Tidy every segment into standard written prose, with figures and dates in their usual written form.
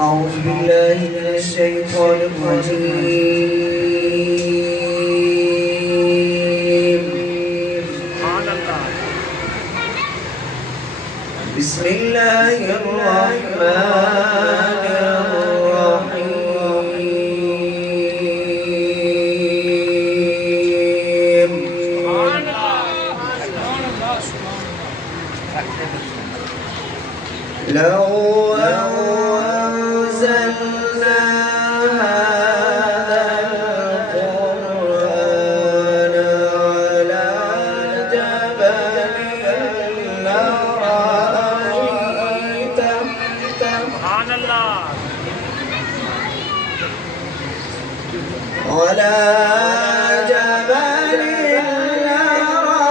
أعوذ بالله من الشيطان الرجيم. بسم الله الرحمن الرحيم. لو أنزلنا هذا القرآن على جبل لرأيته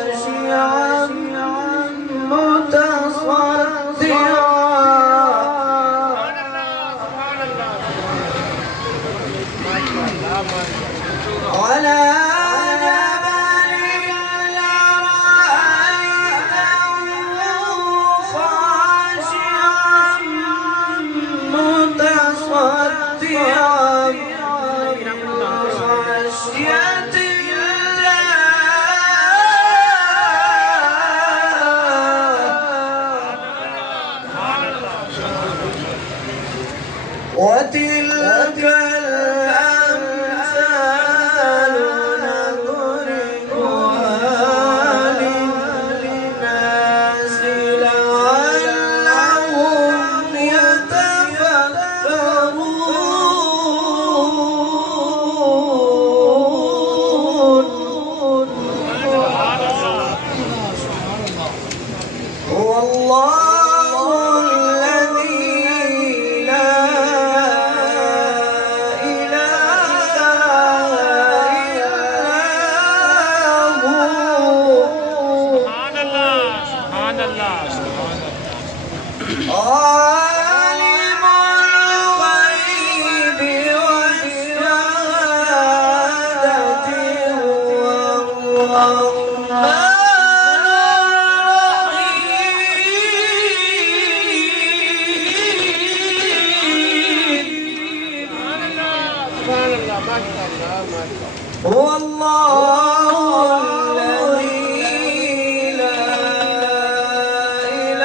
خاشعا متصدعا على جبل لرأيته خاشعا متصدعا من خشية وتلك الأمثال نضربها للناس لعلهم يتفكرون. هو الله عالم الغيب والشهادة هو الرحمن الرحيم. هو الله